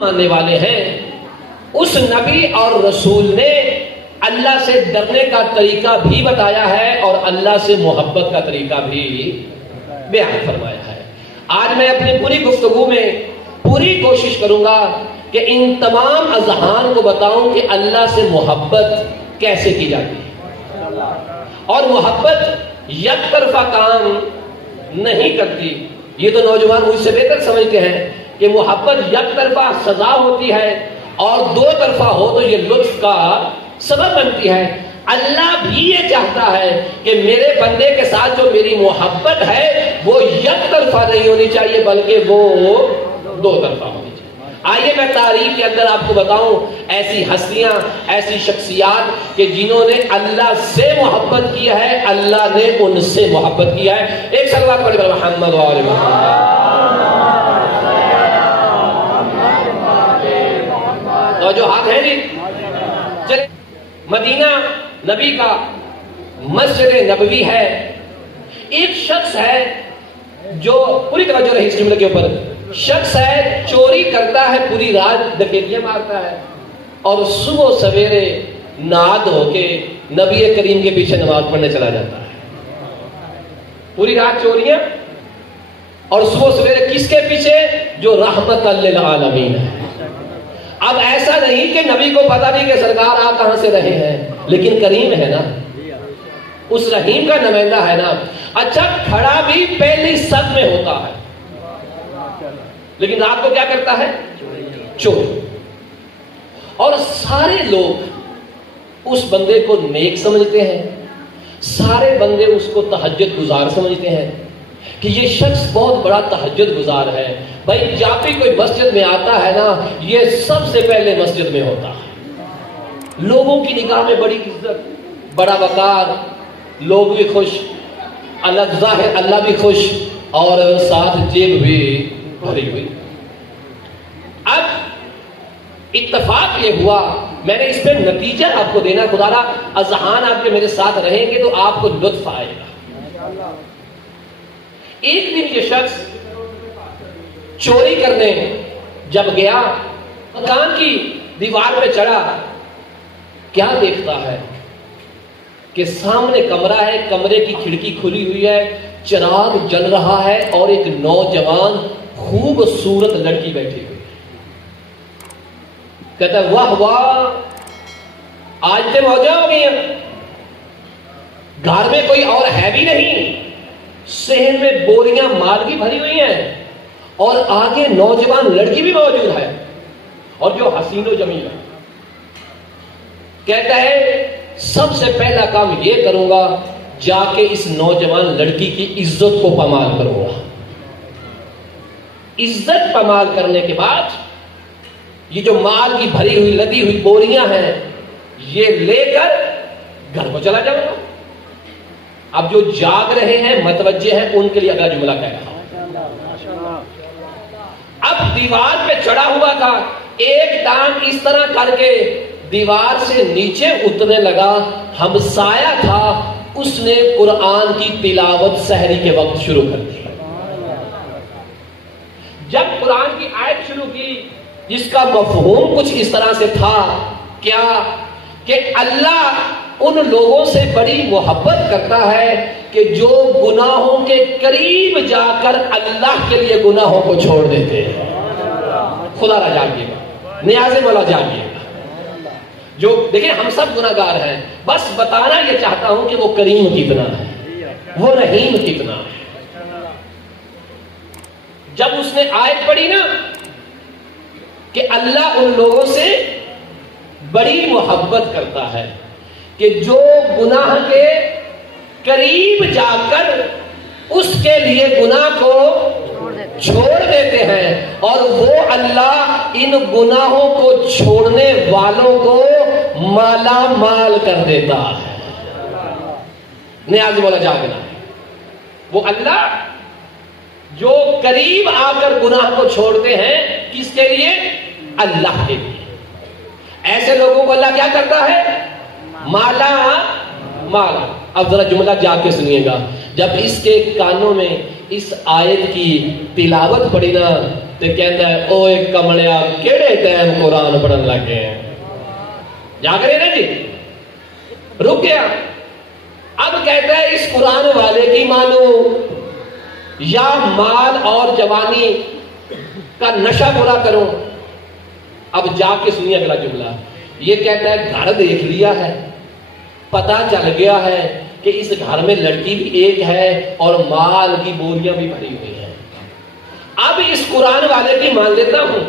ماننے والے ہیں اس نبی اور رسول نے اللہ سے ڈرنے کا طریقہ بھی بتایا ہے اور اللہ سے محبت کا طریقہ بھی بیان فرمایا ہے۔ آج میں اپنی پوری گفتگو میں پوری کوشش کروں گا کہ ان تمام اذہان کو بتاؤں کہ اللہ سے محبت کیسے کی جاتی ہے، اور محبت یک طرفہ کام نہیں کرتی۔ یہ تو نوجوان مجھ سے بہتر سمجھتے ہیں کہ محبت یک طرفہ سزا ہوتی ہے اور دو طرفہ ہو تو یہ لطف کا سبب بنتی ہے۔ اللہ بھی یہ چاہتا ہے کہ میرے بندے کے ساتھ جو میری محبت ہے وہ یک طرفہ نہیں ہونی چاہیے بلکہ وہ دو طرفہ ہونی چاہیے۔ آئیے میں تاریخ کے اندر آپ کو بتاؤں ایسی ہستیاں، ایسی شخصیات کہ جنہوں نے اللہ سے محبت کیا ہے، اللہ نے ان سے محبت کیا ہے۔ ایک صلوات پڑھیں محمد و آل محمد۔ تو جو ہاتھ ہیں جی چلے، مدینہ نبی کا مسجد نبوی ہے۔ ایک شخص ہے جو پوری توجہ رہی اس جملے کے اوپر، شخص ہے چوری کرتا ہے، پوری رات ڈکیتیاں مارتا ہے اور صبح سویرے نہا دھو کے نبی کریم کے پیچھے نماز پڑھنے چلا جاتا ہے۔ پوری رات چوریاں اور صبح سویرے کس کے پیچھے؟ جو رحمت للعالمین ہے۔ اب ایسا نہیں کہ نبی کو پتا نہیں کہ سرکار آپ کہاں سے رہے ہیں، لیکن کریم ہے نا، اس رحیم کا نمائندہ ہے نا۔ اچھا کھڑا بھی پہلی صف میں ہوتا ہے لیکن رات کو کیا کرتا ہے؟ چوری۔ اور سارے لوگ اس بندے کو نیک سمجھتے ہیں، سارے بندے اس کو تہجد گزار سمجھتے ہیں کہ یہ شخص بہت بڑا تہجد گزار ہے۔ بھائی جب بھی کوئی مسجد میں آتا ہے نا، یہ سب سے پہلے مسجد میں ہوتا ہے۔ لوگوں کی نگاہ میں بڑی عزت، بڑا وقار، لوگ بھی خوش، اللہ ظاہر اللہ بھی خوش اور ساتھ جیب بھی بھری ہوئی۔ اب اتفاق یہ ہوا، میں نے اس پہ نتیجہ آپ کو دینا، خدا را اذہان آپ کے میرے ساتھ رہیں گے تو آپ کو لطف آئے گا۔ ایک دن یہ شخص چوری کرنے جب گیا، مکان کی دیوار پہ چڑھا، کیا دیکھتا ہے کہ سامنے کمرہ ہے، کمرے کی کھڑکی کھلی ہوئی ہے، چراغ جل رہا ہے اور ایک نوجوان خوبصورت لڑکی بیٹھی ہوئی۔ کہتا ہے واہ واہ، آج تے موجہ ہو گئی ہیں، گھر میں کوئی اور ہے بھی نہیں، صحن میں بوریاں مال کی بھری ہوئی ہیں اور آگے نوجوان لڑکی بھی موجود ہے اور جو حسین و جمیل ہے۔ کہتا ہے سب سے پہلا کام یہ کروں گا، جا کے اس نوجوان لڑکی کی عزت کو پامال کروں گا۔ عزت پامال کرنے کے بعد یہ جو مال کی بھری ہوئی لدی ہوئی بوریاں ہیں یہ لے کر گھر کو چلا جاؤں گا۔ اب جو جاگ رہے ہیں متوجہ ہیں ان کے لیے اگلا جملہ کہہ رہا ہوں۔ اب دیوار پہ چڑھا ہوا تھا، ایک ٹانگ اس طرح کر کے دیوار سے نیچے اترنے لگا، ہمسایہ تھا، اس نے قرآن کی تلاوت سحری کے وقت شروع کر دی۔ جب قرآن کی آیت شروع کی جس کا مفہوم کچھ اس طرح سے تھا، کیا کہ اللہ ان لوگوں سے بڑی محبت کرتا ہے کہ جو گناہوں کے قریب جا کر اللہ کے لیے گناہوں کو چھوڑ دیتے ہیں۔ خدا را جاگیے گا، نیاز مولا جاگیے گا۔ جو دیکھیں ہم سب گناہگار ہیں، بس بتانا یہ چاہتا ہوں کہ وہ کریم کتنا ہے، وہ رحیم کتنا ہے۔ جب اس نے آیت پڑھی نا کہ اللہ ان لوگوں سے بڑی محبت کرتا ہے کہ جو گناہ کے قریب جا کر اس کے لیے گناہ کو چھوڑ دیتے ہیں، اور وہ اللہ ان گناہوں کو چھوڑنے والوں کو مالا مال کر دیتا ہے۔ نیاز مولا جاگنا ہے، وہ اللہ جو قریب آ کر گناہ کو چھوڑتے ہیں، کس کے لیے؟ اللہ کے لیے۔ ایسے لوگوں کو اللہ کیا کرتا ہے؟ مالا مال۔ اب ذرا جملہ جا کے سنیے گا، جب اس کے کانوں میں اس آیت کی تلاوت پڑی نا تے کہندا ہے اوے کملیا کیڑے ٹائم قرآن پڑھن لگے ہیں. جاگ رہے نا جی. رک گیا. اب کہتا ہے اس قرآن والے کی مانو یا مال اور جوانی کا نشہ پورا کرو. اب جا کے سنیے اگلا جملہ. یہ کہتا ہے گھر دیکھ لیا ہے, پتا چل گیا ہے کہ اس گھر میں لڑکی بھی ایک ہے اور مال کی بوریاں بھی بھری ہوئی ہیں. اب اس قرآن والے کی مان لیتا ہوں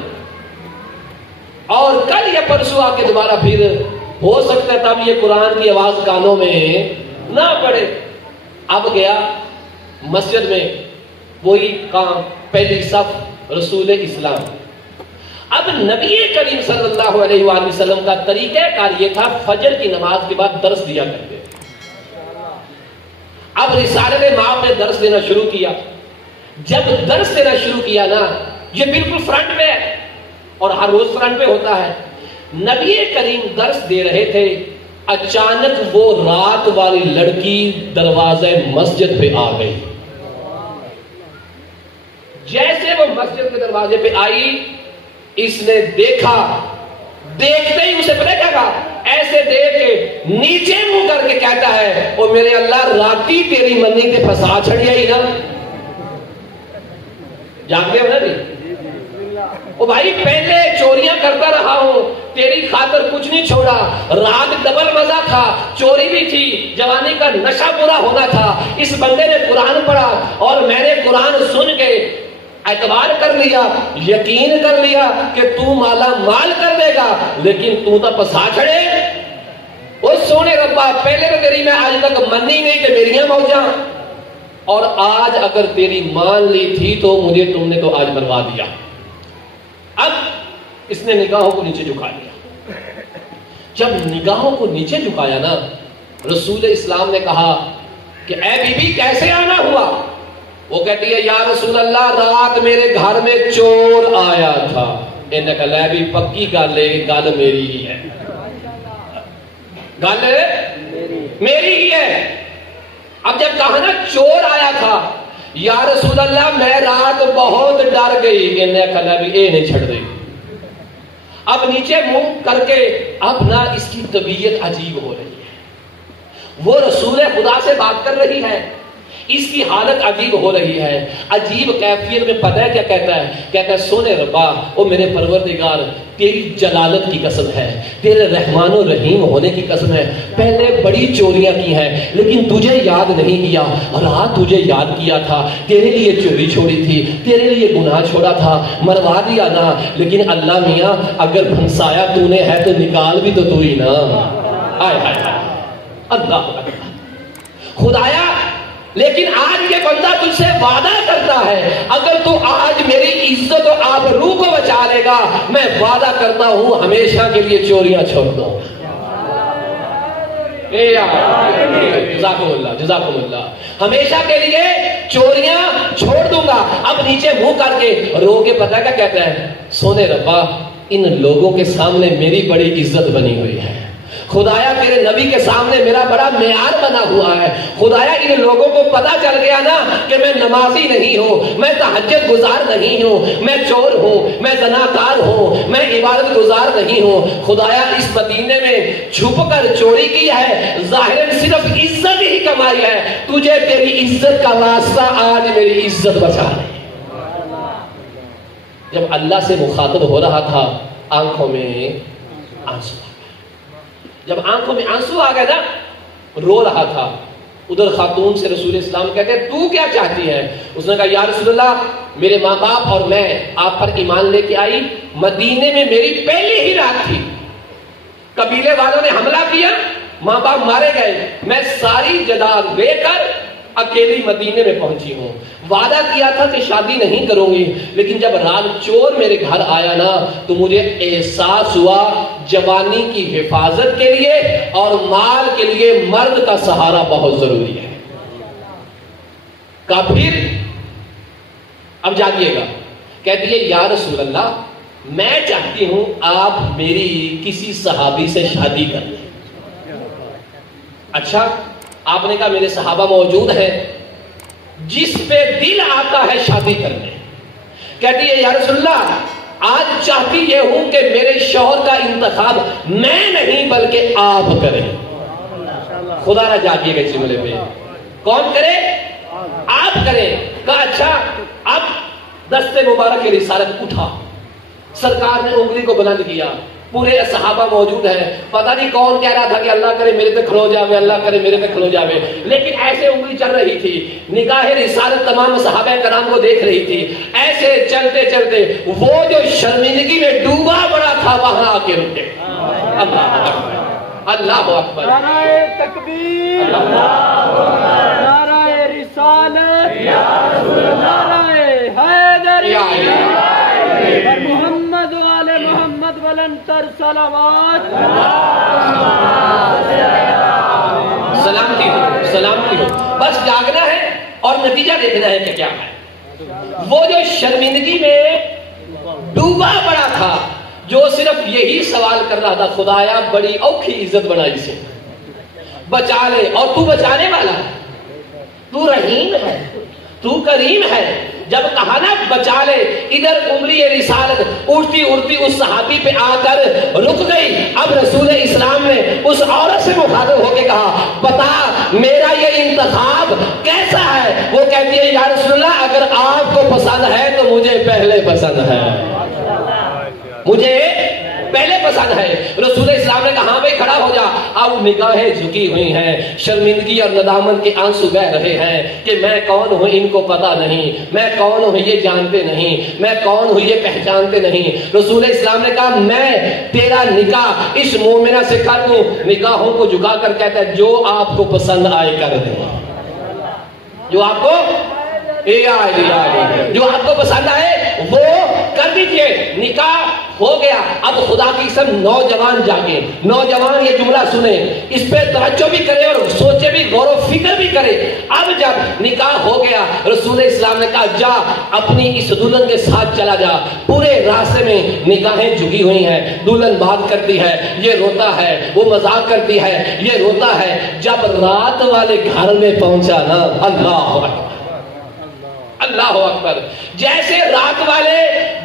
اور کل یا پرسوں آ کے دوبارہ پھر ہو سکتا ہے تب یہ قرآن کی آواز کانوں میں نہ پڑے. اب گیا مسجد میں, وہی کام, پہلی صف, رسول اسلام. اب نبی کریم صلی اللہ علیہ وآلہ وسلم کا طریقہ کار یہ تھا فجر کی نماز کے بعد درس دیا کرتے. اب رسالت مآب نے درس دینا شروع کیا. جب درس دینا شروع کیا نا, یہ بالکل فرنٹ پہ ہے اور ہر روز فرنٹ پہ ہوتا ہے. نبی کریم درس دے رہے تھے, اچانک وہ رات والی لڑکی دروازے مسجد پہ آ گئی. جیسے وہ مسجد کے دروازے پہ آئی, اس نے دیکھا, دیکھتے ہی اسے پتہ کیا کہا, ایسے دیکھ کے نیچے منہ کر کے کہتا ہے او میرے اللہ راتی تیری منی تے پھسا چھڑیا ہی نا. جانتے ہو نا جی. او بھائی پہلے چوریاں کرتا رہا ہوں, تیری خاطر کچھ نہیں چھوڑا. رات ڈبل مزہ تھا, چوری بھی تھی, جوانی کا نشہ پورا ہونا تھا. اس بندے نے قرآن پڑھا اور میں نے قرآن سن کے اعتبار کر لیا, یقین کر لیا کہ تو مالا مال کر دے گا, لیکن تو تو پسا چھڑے. او سونے ربا, پہلے تو تیری میں آج تک منی نہیں کہ میریاں موجاں, اور آج اگر تیری مان لی تھی تو مجھے تم نے تو آج مروا دیا. اب اس نے نگاہوں کو نیچے جھکا لیا. جب نگاہوں کو نیچے جھکایا نا, رسول اسلام نے کہا کہ اے بی بی کیسے آنا ہوا. وہ کہتی ہے یا رسول اللہ رات میرے گھر میں چور آیا تھا. انہوں نے کہا لے بھی پکی گل ہے, گل میری ہی ہے, گل میری ہی ہے. اب جب کہا نا چور آیا تھا, یا رسول اللہ میں رات بہت ڈر گئی. انہوں نے کہا لے بھی اے نہیں چھڑ دے. اب نیچے منہ کر کے اب نہ اس کی طبیعت عجیب ہو رہی ہے. وہ رسول خدا سے بات کر رہی ہے, اس کی حالت عجیب ہو رہی ہے. عجیب کیفیت میں پتہ ہے کیا کہتا ہے, کہتا ہے سونے ربا او میرے پروردگار تیری جلالت کی قسم ہے, تیرے رحمان و رحیم ہونے کی قسم ہے, پہلے بڑی چوریاں کی ہیں لیکن تجھے یاد نہیں کیا. رات تجھے یاد کیا تھا, تیرے لیے چوری چھوڑی تھی, تیرے لیے گناہ چھوڑا تھا, مروا دیا نا. لیکن اللہ میاں اگر پھنسایا تو نے ہے تو نکال بھی تو ہی نا. آئے ہائے ہائے اللہ خدایا, لیکن آج یہ بندہ تجھ سے وعدہ کرتا ہے اگر تو آج میری عزت و آبرو کو بچا لے گا, میں وعدہ کرتا ہوں ہمیشہ کے لیے چوریاں چھوڑ دو. جزاکم اللہ جزاکم اللہ, ہمیشہ کے لیے چوریاں چھوڑ دوں گا. اب نیچے منہ کر کے رو کے پتہ کیا کہتا ہے, سونے ربا ان لوگوں کے سامنے میری بڑی عزت بنی ہوئی ہے. خدایا تیرے نبی کے سامنے میرا بڑا معیار بنا ہوا ہے. خدایا ان لوگوں کو پتا چل گیا نا کہ میں نمازی نہیں ہوں, میں تہجد گزار نہیں ہوں, میں چور ہوں, میں زناکار ہوں, میں عبادت گزار نہیں ہوں. خدایا اس مدینے میں چھپ کر چوری کی ہے, ظاہر صرف عزت ہی کمائی ہے. تجھے تیری عزت کا واسطہ آج میری عزت بچا لے. جب اللہ سے مخاطب ہو رہا تھا آنکھوں میں آنسو. جب آنکھوں میں آنسو آ گئے نا, رو رہا تھا. ادھر خاتون سے رسول اسلام کہتے ہیں تو کیا چاہتی ہے. اس نے کہا یا رسول اللہ میرے ماں باپ اور میں آپ پر ایمان لے کے آئی, مدینے میں میری پہلی ہی رات تھی, قبیلے والوں نے حملہ کیا, ماں باپ مارے گئے, میں ساری جداد لے کر اکیلی مدینے میں پہنچی ہوں. وعدہ کیا تھا کہ شادی نہیں کروں گی, لیکن جب رات چور میرے گھر آیا نا تو مجھے احساس ہوا جوانی کی حفاظت کے لیے اور مال کے لیے مرد کا سہارا بہت ضروری ہے. پھر اب جانیے گا, کہتی ہے یا رسول اللہ میں چاہتی ہوں آپ میری کسی صحابی سے شادی کر لیں. اچھا, آپ نے کہا میرے صحابہ موجود ہیں, جس پہ دل آتا ہے شادی کرنے, کہتی ہے یا رسول اللہ آج چاہتی یہ ہوں کہ میرے شوہر کا انتخاب میں نہیں بلکہ آپ کریں. خدا نہ جاگیے گا اس جملے پہ. کون کرے؟ آپ کریں. کہا اچھا. اب دست مبارک کی رسالت اٹھا, سرکار نے انگلی کو بلند کیا, پورے صحابہ موجود ہیں, پتہ نہیں کون کہہ رہا تھا کہ اللہ کرے میرے پہ کھلو جاوے, اللہ کرے میرے پہ کھلو جاوے, لیکن ایسے انگلی چل رہی تھی. نگاہ رسالت تمام صحابہ کرام کو دیکھ رہی تھی. ایسے چلتے چلتے وہ جو شرمندگی میں ڈوبا پڑا تھا وہاں آ کے رکے. اللہ اکبر, اللہ اکبر, نعرہ تکبیر, نعرہ رسالت, نعرہ حیدری, محمد والے محمد بلندتر صلوات. سلامتی ہو, سلامتی ہو. بس جاگنا ہے اور نتیجہ دیکھنا ہے کہ کیا ہے. وہ جو شرمندگی میں ڈوبا پڑا تھا, جو صرف یہی سوال کر رہا تھا, خدایا بڑی اوکھی عزت بنائی سے, بچا لے. اور تو بچانے والا ہے, تو رحیم ہے, تو کریم ہے. جب کہا نا بچا لے, ادھر انگلی رسالت اڑتی اڑتی اس صحابی پہ آ کر رک گئی. اب رسول اسلام نے اس عورت سے مخاطب ہو کے کہا بتا میرا یہ انتخاب کیسا ہے. وہ کہتی ہے یا رسول اللہ اگر آپ کو پسند ہے تو مجھے پہلے پسند ہے, مجھے پہلے پسند ہے. رسول اسلام نے کہا بھائی کھڑا ہو جا. اب نگاہیں جھکی ہوئی ہیں, شرمندگی اور ندامت کے آنسو بہ رہے ہیں کہ میں کون ہوں ان کو پتا نہیں, میں کون ہوں یہ جانتے نہیں, میں کون ہوں یہ پہچانتے نہیں. رسول اسلام نے کہا میں تیرا نکاح اس مومنہ سے کر دوں. نکاحوں کو جھکا کر کہتا ہے جو آپ کو پسند آئے کر دیں, جو آپ کو جو آپ کو پسند آئے وہ کر دیجئے. نکاح ہو گیا. اب خدا کی قسم نوجوان جاگے, نوجوان یہ جملہ سنے, اس پہ توجہ بھی کرے اور سوچے بھی, غور و فکر بھی کرے. اب جب نکاح ہو گیا رسول اسلام نے کہا جا اپنی اس دلہن کے ساتھ چلا جا. پورے راستے میں نگاہیں جھکی ہوئی ہیں, دلہن بات کرتی ہے, یہ روتا ہے, وہ مذاق کرتی ہے, یہ روتا ہے. جب رات والے گھر میں پہنچا نا, اللہ اکبر, اللہ اکبر, جیسے رات والے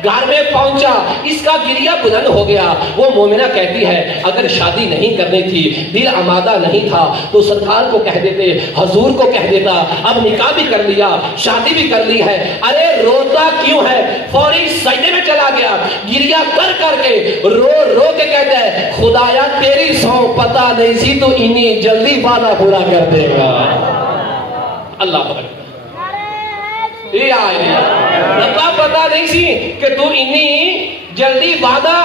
گھر میں پہنچا اس کا گریہ بلند ہو گیا. وہ مومنہ کہتی ہے اگر شادی نہیں کرنی تھی, دل آمادہ نہیں تھا تو سرکار کو کہہ دیتے, حضور کو کہہ دیتا. اب نکاح بھی کر لیا, شادی بھی کر لی ہے, ارے روتا کیوں ہے. فوری سجدے میں چلا گیا, گریہ کر کر کے رو رو کے کہتا ہے خدایا تیری سو پتہ نہیں سی تو انہی جلدی وعدہ پورا کر دے گا. اللہ اکبر, پتا نہیں سی کہ تو اتنی جلدی وعدہ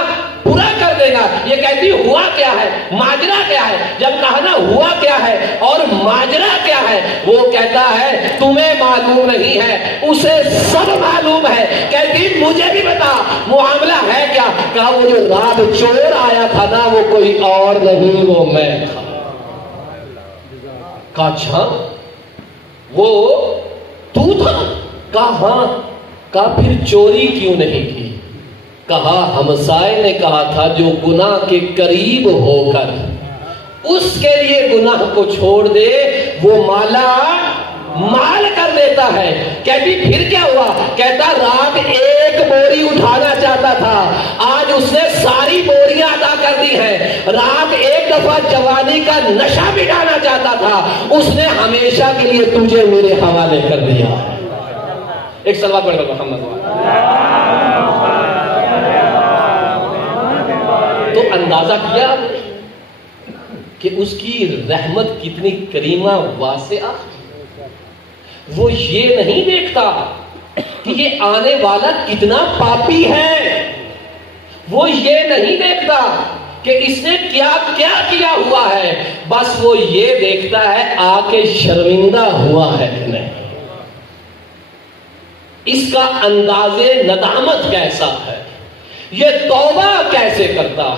پورا کر دے گا. یہ کہتی ہوا کیا ہے, ماجرا کیا ہے. جب کہا نا ہوا کیا ہے اور ماجرا کیا ہے, وہ کہتا ہے تمہیں معلوم نہیں ہے, اسے سب معلوم ہے. کہتی مجھے بھی بتا معاملہ ہے کیا. کہا وہ جو رات چور آیا تھا نا وہ کوئی اور نہیں, وہ میں تھا. کہا اچھا وہ تو تھا. کہا ہاں. کہا پھر چوری کیوں نہیں کی. کہا ہمسائے نے کہا تھا جو گناہ کے قریب ہو کر اس کے لیے گناہ کو چھوڑ دے وہ مالا مال کر دیتا ہے. کہتی پھر کیا ہوا. کہتا رات ایک بوری اٹھانا چاہتا تھا, آج اس نے ساری بوریاں ادا کر دی ہیں. رات ایک دفعہ جوانی کا نشہ مٹانا چاہتا تھا, اس نے ہمیشہ کے لیے تجھے میرے حوالے کر دیا. ایک صلوات پڑھ کر محمد. تو اندازہ کیا کہ اس کی رحمت کتنی کریمہ واسعہ. وہ یہ نہیں دیکھتا کہ یہ آنے والا کتنا پاپی ہے, وہ یہ نہیں دیکھتا کہ اس نے کیا کیا کیا ہوا ہے, بس وہ یہ دیکھتا ہے آ کے شرمندہ ہوا ہے کہ نہیں. اس کا انداز ندامت کیسا ہے, یہ توبہ کیسے کرتا ہے.